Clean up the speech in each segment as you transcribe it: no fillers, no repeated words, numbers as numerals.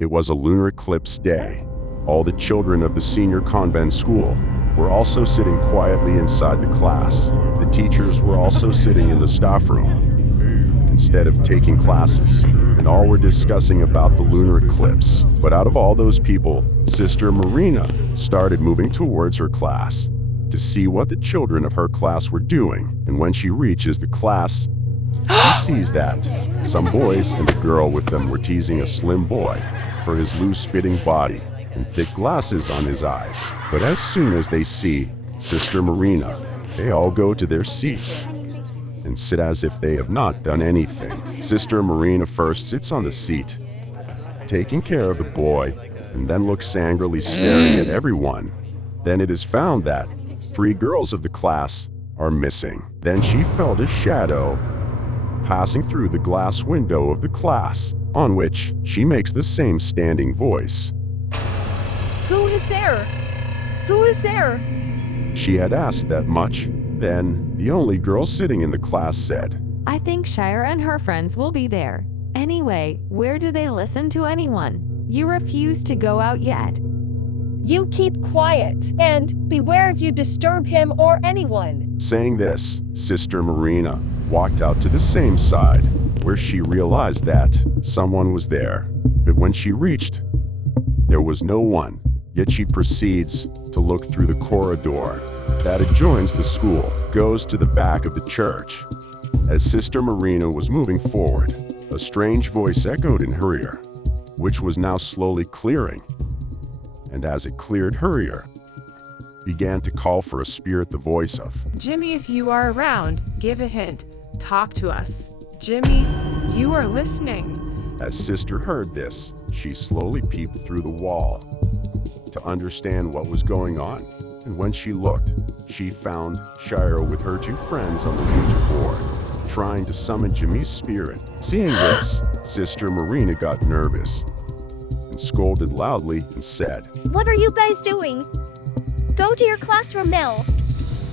It was a lunar eclipse day. All the children of the senior convent school were also sitting quietly inside the class. The teachers were also sitting in the staff room instead of taking classes, and all were discussing about the lunar eclipse. But out of all those people, Sister Marina started moving towards her class to see what the children of her class were doing. And when she reaches the class, she sees that some boys and a girl with them were teasing a slim boy for his loose-fitting body and thick glasses on his eyes. But as soon as they see Sister Marina, they all go to their seats and sit as if they have not done anything. Sister Marina first sits on the seat, taking care of the boy, and then looks angrily staring at everyone. Then it is found that 3 girls of the class are missing. Then she felt a shadow passing through the glass window of the class, on which she makes the same standing voice. Who is there? Who is there? She had asked that much. Then the only girl sitting in the class said, I think Shira and her friends will be there. Anyway, where do they listen to anyone? You refuse to go out yet. You keep quiet, and beware if you disturb him or anyone. Saying this, Sister Marina walked out to the same side, where she realized that someone was there. But when she reached, there was no one. Yet she proceeds to look through the corridor that adjoins the school, goes to the back of the church. As Sister Marina was moving forward, a strange voice echoed in her ear, which was now slowly clearing. And as it cleared her ear, began to call for a spirit, the voice of, Jimmy, if you are around, give a hint. Talk to us. Jimmy, you are listening. As Sister heard this, she slowly peeped through the wall to understand what was going on. And when she looked, she found Shira with her 2 friends on the Ouija board, trying to summon Jimmy's spirit. Seeing this, Sister Marina got nervous and scolded loudly and said, What are you guys doing? Go to your classroom now.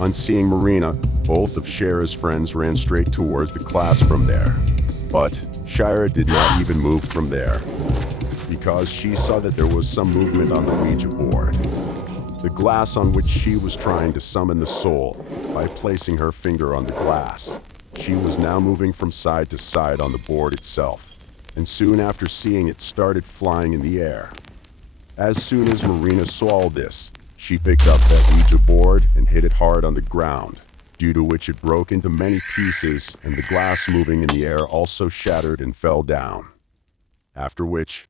On seeing Marina, both of Shira's friends ran straight towards the class from there. But Shira did not even move from there, because she saw that there was some movement on the Ouija board, the glass on which she was trying to summon the soul by placing her finger on the glass. She was now moving from side to side on the board itself, and soon after seeing it started flying in the air. As soon as Marina saw all this, she picked up that Ouija board and hit it hard on the ground, due to which it broke into many pieces, and the glass moving in the air also shattered and fell down. After which,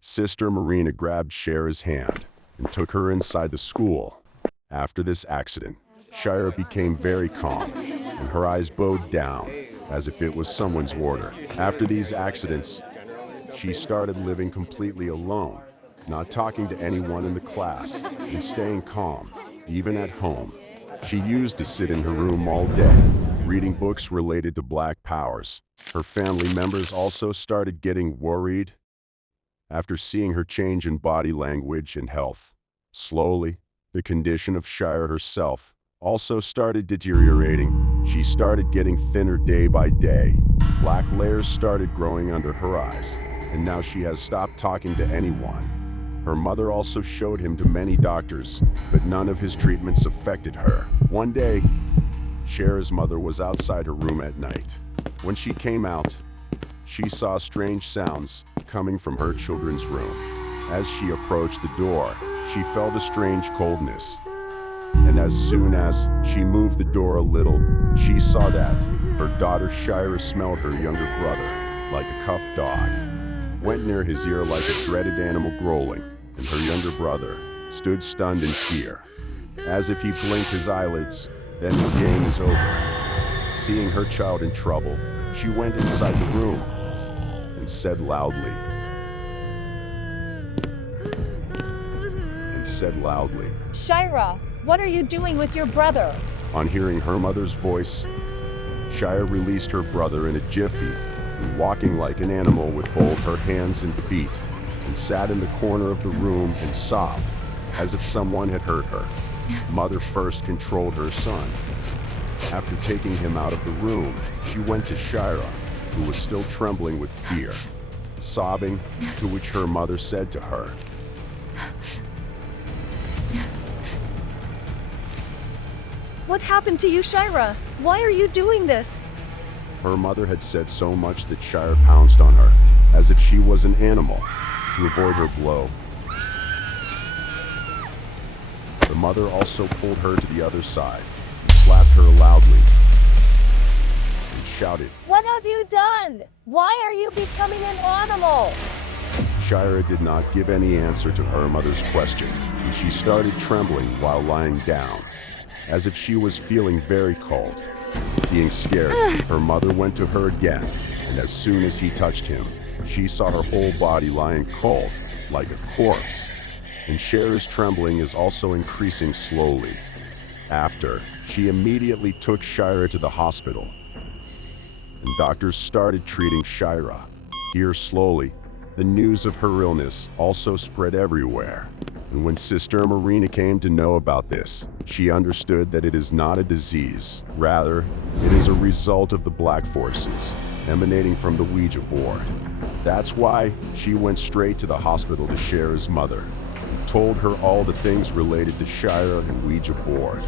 Sister Marina grabbed Shira's hand and took her inside the school. After this accident, Shira became very calm, and her eyes bowed down, as if it was someone's order. After these accidents, she started living completely alone, not talking to anyone in the class, and staying calm, even at home. She used to sit in her room all day, reading books related to black powers. Her family members also started getting worried after seeing her change in body language and health. Slowly, the condition of Shira herself also started deteriorating. She started getting thinner day by day. Black layers started growing under her eyes, and now she has stopped talking to anyone. Her mother also showed him to many doctors, but none of his treatments affected her. One day, Shira's mother was outside her room at night. When she came out, she saw strange sounds coming from her children's room. As she approached the door, she felt a strange coldness. And as soon as she moved the door a little, she saw that her daughter Shira smelled her younger brother like a cuffed dog, went near his ear like a dreaded animal growling, and her younger brother stood stunned in fear, as if he blinked his eyelids, then his game is over. Seeing her child in trouble, she went inside the room and said loudly, Shira, what are you doing with your brother? On hearing her mother's voice, Shira released her brother in a jiffy, and walking like an animal with both her hands and feet, and sat in the corner of the room and sobbed, as if someone had hurt her. Mother first controlled her son. After taking him out of the room, she went to Shira, who was still trembling with fear. sobbing, to which her mother said to her, What happened to you, Shira? Why are you doing this? her mother had said so much that Shira pounced on her, as if she was an animal, to avoid her blow. The mother also pulled her to the other side, and slapped her loudly, and shouted. What have you done? Why are you becoming an animal? Shira did not give any answer to her mother's question, and she started trembling while lying down, as if she was feeling very cold. Being scared, her mother went to her again, and as soon as he touched him, she saw her whole body lying cold, like a corpse. And Shira's trembling is also increasing slowly. After, she immediately took Shira to the hospital, and doctors started treating Shira. Here slowly, the news of her illness also spread everywhere. And when Sister Marina came to know about this, she understood that it is not a disease. Rather, it is a result of the black forces emanating from the Ouija board. That's why she went straight to the hospital to Shira's mother, and told her all the things related to Shira and Ouija board.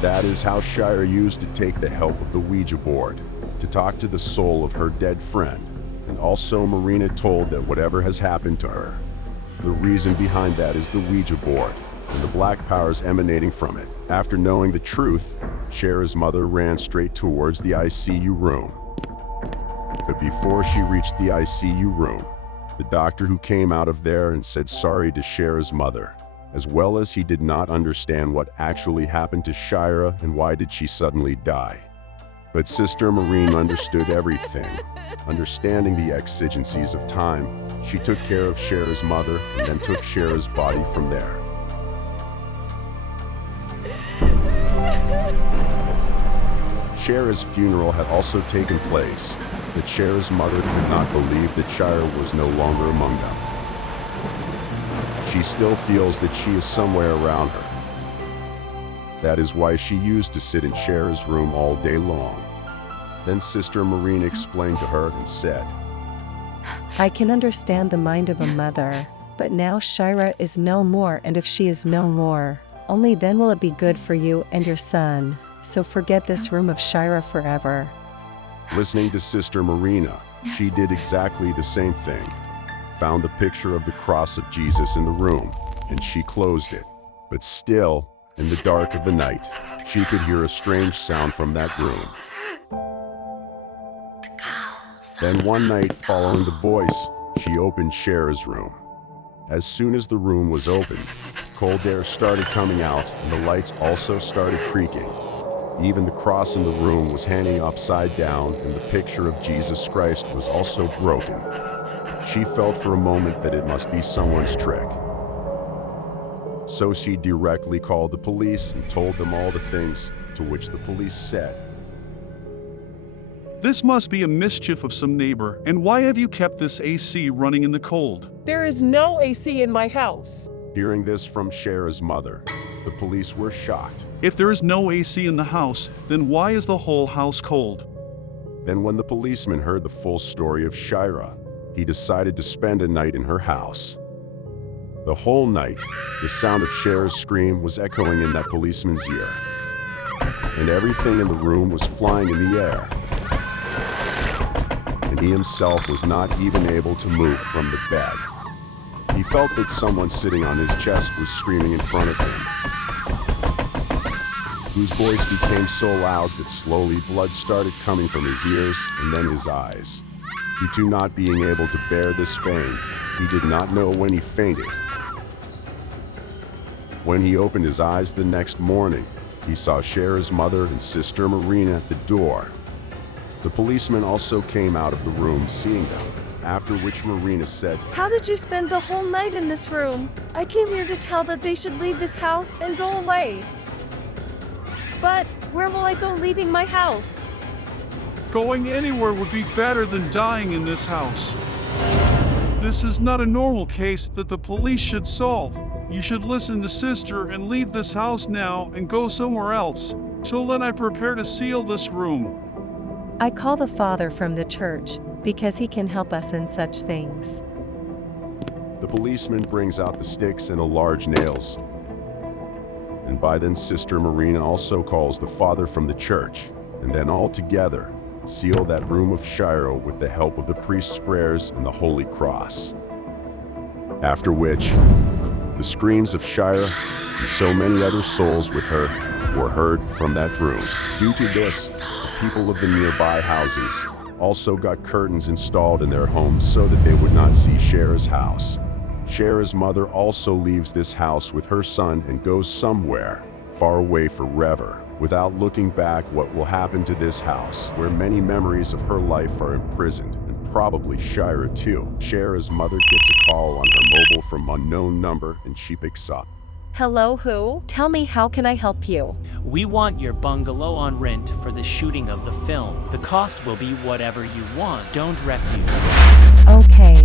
That is how Shira used to take the help of the Ouija board to talk to the soul of her dead friend. And also Marina told that whatever has happened to her, the reason behind that is the Ouija board and the black powers emanating from it. After knowing the truth, Shira's mother ran straight towards the ICU room. But before she reached the ICU room, the doctor who came out of there and said sorry to Shira's mother, as well as he did not understand what actually happened to Shira and why did she suddenly die. But Sister Marina understood everything. Understanding the exigencies of time, she took care of Shira's mother and then took Shira's body from there. Shira's funeral had also taken place, but Shira's mother could not believe that Shira was no longer among them. She still feels that she is somewhere around her. That is why she used to sit in Shira's room all day long. Then Sister Marina explained to her and said, I can understand the mind of a mother, but now Shira is no more, and if she is no more, only then will it be good for you and your son. So forget this room of Shira forever. Listening to Sister Marina, she did exactly the same thing. Found the picture of the cross of Jesus in the room, and she closed it. But still, in the dark of the night, she could hear a strange sound from that room. Then one night, following the voice, she opened Shira's room. As soon as the room was opened, cold air started coming out and the lights also started creaking. Even the cross in the room was hanging upside down and the picture of Jesus Christ was also broken. She felt for a moment that it must be someone's trick. So she directly called the police and told them all the things, to which the police said, This must be a mischief of some neighbor, and why have you kept this AC running in the cold? There is no AC in my house. Hearing this from Shira's mother, the police were shocked. If there is no AC in the house, then why is the whole house cold? Then when the policeman heard the full story of Shira, he decided to spend a night in her house. The whole night, the sound of Shira's scream was echoing in that policeman's ear, and everything in the room was flying in the air. And he himself was not even able to move from the bed. He felt that someone sitting on his chest was screaming in front of him, whose voice became so loud that slowly blood started coming from his ears and then his eyes. He too not being able to bear this pain, he did not know when he fainted. When he opened his eyes the next morning, he saw Shira's mother and Sister Marina at the door. The policeman also came out of the room seeing them, after which Marina said, How did you spend the whole night in this room? I came here to tell that they should leave this house and go away. But where will I go leaving my house? Going anywhere would be better than dying in this house. This is not a normal case that the police should solve. You should listen to Sister and leave this house now and go somewhere else. So then I prepare to seal this room. I call the father from the church, because he can help us in such things. The policeman brings out the sticks and a large nails. And by then Sister Marina also calls the father from the church, and then all together seal that room of Shiro with the help of the priest's prayers and the Holy Cross. After which, the screams of Shira and so many other souls with her were heard from that room. Due to this, the people of the nearby houses also got curtains installed in their homes so that they would not see Shira's house. Shira's mother also leaves this house with her son and goes somewhere far away forever, without looking back. What will happen to this house, where many memories of her life are imprisoned, and probably Shira too. Shira's mother gets a call on her mobile from unknown number, and she picks up. Hello, who? Tell me, how can I help you? We want your bungalow on rent for the shooting of the film. The cost will be whatever you want. Don't refuse. Okay,